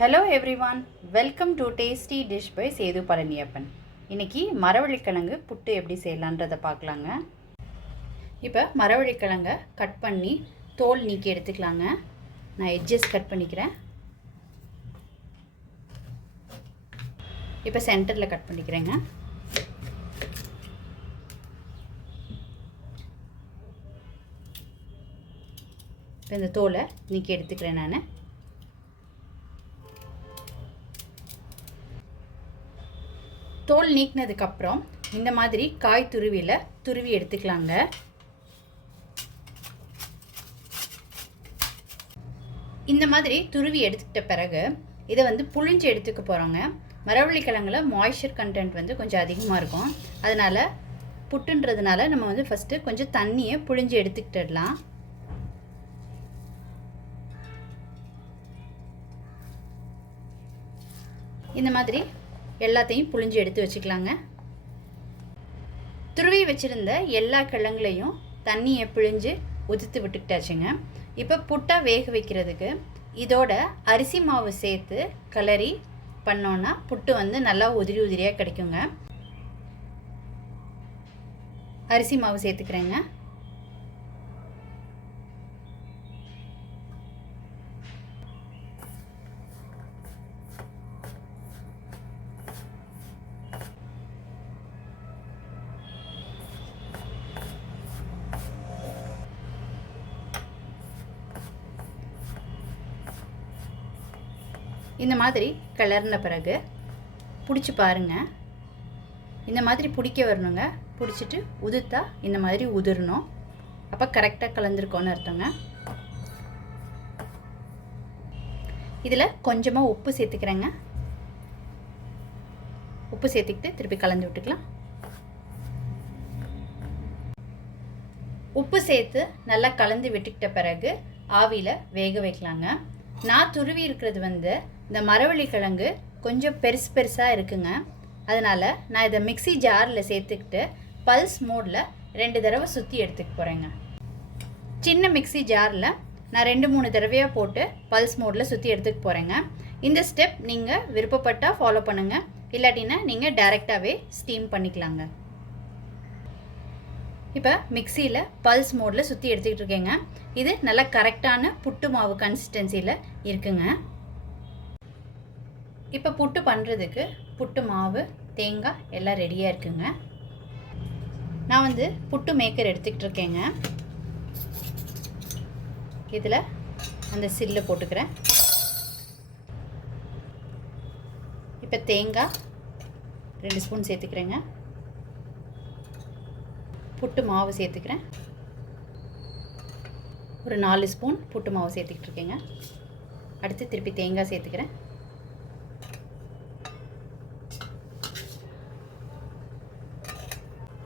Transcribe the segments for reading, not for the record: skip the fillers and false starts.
Hello everyone, welcome to Tasty Dish by Sethu Palaniyappan. இன்னைக்கு மரவள்ளிக்கிழங்கு புட்டு எப்படி செய்யலாம்ன்றத பார்க்கலாங்க. இப்போ மரவள்ளிக்கிழங்க கட் பண்ணி தோல் நீக்கி எடுத்துக்கலாங்க. நான் எட்ஜஸ் கட் பண்ணிக்கிறேன். இப்போ சென்டரில் கட் பண்ணிக்கிறேங்க. இப்போ இந்த தோலை நீக்கி எடுத்துக்கிறேன் நான். தோல் நீக்கினதுக்கப்புறம் இந்த மாதிரி காய் துருவி எடுத்துக்கலாங்க. இந்த மாதிரி துருவி எடுத்துக்கிட்ட பிறகு இதை புழிஞ்சு எடுத்துக்க போகிறோங்க. மரவள்ளிக்கிழங்குல மாய்ஸ்சர் கண்டென்ட் கொஞ்சம் அதிகமாக இருக்கும். அதனால் புட்டுன்றதுனால நம்ம ஃபஸ்ட்டு கொஞ்சம் தண்ணியை புழிஞ்சு எடுத்துக்கிட்டுடலாம். இந்த மாதிரி எல்லாத்தையும் புழிஞ்சு எடுத்து வச்சுக்கலாங்க. துருவி வச்சுருந்த எல்லா கிழங்குலையும் தண்ணியை பிழிஞ்சு உதிர்த்து விட்டுக்கிட்டாச்சுங்க. இப்போ புட்டை வேக வைக்கிறதுக்கு இதோட அரிசி மாவு சேர்த்து கிளறி பண்ணோன்னா புட்டு நல்லா உதிரி உதிரியாக கிடைக்குங்க. அரிசி மாவு சேர்த்துக்கிறேங்க. இந்த மாதிரி கிளறின பிறகு பிடிச்சி பாருங்கள். இந்த மாதிரி பிடிக்க வரணுங்க. பிடிச்சிட்டு உதுத்தா இந்த மாதிரி உதிரணும். அப்போ கரெக்டாக கலந்துருக்கோன்னு அர்த்தங்க. இதில் கொஞ்சமாக உப்பு சேர்த்துக்கிறேங்க. உப்பு சேர்த்துக்கிட்டு திருப்பி கலந்து விட்டுக்கலாம். உப்பு சேர்த்து நல்லா கலந்து விட்டுக்கிட்ட பிறகு ஆவியில் வேக வைக்கலாங்க. நான் துருவி இருக்கிறது இந்த மரவள்ளிக்கிழங்கு கொஞ்சம் பெருசாக இருக்குங்க. அதனால் நான் இதை மிக்சி ஜாரில் சேர்த்துக்கிட்டு பல்ஸ் மோடில் 2 தடவை சுற்றி எடுத்துக்க போகிறேங்க. சின்ன மிக்சி ஜாரில் நான் 2-3 தடவையாக போட்டு பல்ஸ் மோடில் சுற்றி எடுத்துக்க போகிறேங்க. இந்த ஸ்டெப் நீங்கள் விருப்பப்பட்டால் ஃபாலோ பண்ணுங்கள். இல்லாட்டினா நீங்கள் டைரெக்டாகவே ஸ்டீம் பண்ணிக்கலாங்க. இப்போ மிக்சியில் பல்ஸ் மோடில் சுற்றி எடுத்துக்கிட்டு இருக்கேங்க. இது நல்லா கரெக்டான புட்டு மாவு கன்சிஸ்டன்சியில் இருக்குங்க. இப்போ புட்டு பண்ணுறதுக்கு புட்டு மாவு, தேங்காய் எல்லாம் ரெடியாக இருக்குங்க. நான் புட்டு மேக்கர் எடுத்துக்கிட்டு இருக்கேங்க. இதில் அந்த சில்லு போட்டுக்கிறேன். இப்போ தேங்காய் 2 ஸ்பூன் சேர்த்துக்கிறேங்க. புட்டு மாவு சேர்த்துக்கிறேன். ஒரு 4 ஸ்பூன் புட்டு மாவு சேர்த்துக்கிட்டு இருக்கேங்க. அடுத்து திருப்பி தேங்காய் சேர்த்துக்கிறேன்.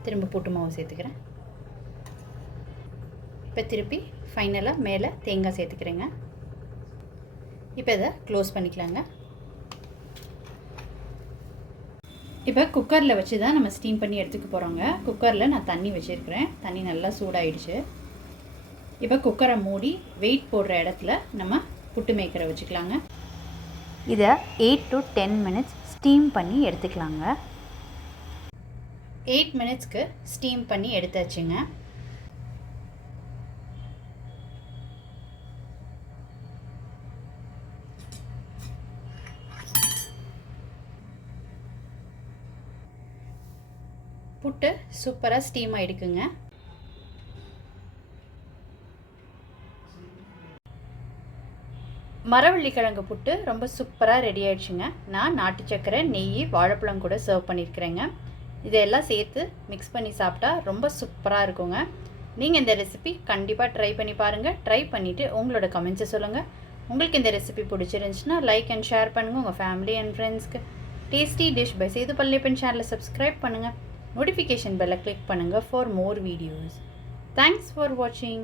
திரும்ப புட்டு மாவு சேர்த்துக்கிறேன். இப்போ திருப்பி ஃபைனலாக மேலே தேங்காய் சேர்த்துக்கிறேங்க. இப்போ இதை க்ளோஸ் பண்ணிக்கலாங்க. இப்போ குக்கரில் வச்சு தான் நம்ம ஸ்டீம் பண்ணி எடுத்துக்க போகிறோங்க. குக்கரில் நான் தண்ணி வச்சுருக்கிறேன். தண்ணி நல்லா சூடாயிடுச்சு. இப்போ குக்கரை மூடி வெயிட் போடுற இடத்துல நம்ம புட்டு மேக்கரை வச்சுக்கலாங்க. இதை 8 to 10 மினிட்ஸ் ஸ்டீம் பண்ணி எடுத்துக்கலாங்க. 8 மினிட்ஸ்க்கு ஸ்டீம் பண்ணி எடுத்தாச்சுங்க. புட்டு சூப்பராக ஸ்டீம் ஆகிடுக்குங்க. மரவள்ளிக்கிழங்கு புட்டு ரொம்ப சூப்பராக ரெடி ஆகிடுச்சுங்க. நான் நாட்டு சக்கரை, நெய், வாழைப்பழம் கூட சர்வ் பண்ணியிருக்கிறேங்க. இதெல்லாம் சேர்த்து மிக்ஸ் பண்ணி சாப்பிட்டா ரொம்ப சூப்பராக இருக்குங்க. நீங்கள் இந்த ரெசிபி கண்டிப்பாக ட்ரை பண்ணி பாருங்கள். ட்ரை பண்ணிவிட்டு உங்களோட கமெண்ட்ஸை சொல்லுங்கள். உங்களுக்கு இந்த ரெசிபி பிடிச்சிருந்துச்சுன்னா லைக் அண்ட் ஷேர் பண்ணுங்கள். உங்கள் ஃபேமிலி அண்ட் ஃப்ரெண்ட்ஸ்க்கு. Tasty dish by Sethu Palaniappan சேனலை சப்ஸ்கிரைப் பண்ணுங்கள். நோட்டிஃபிகேஷன் பெல்லை கிளிக் பண்ணுங்கள் for more videos. Thanks for watching.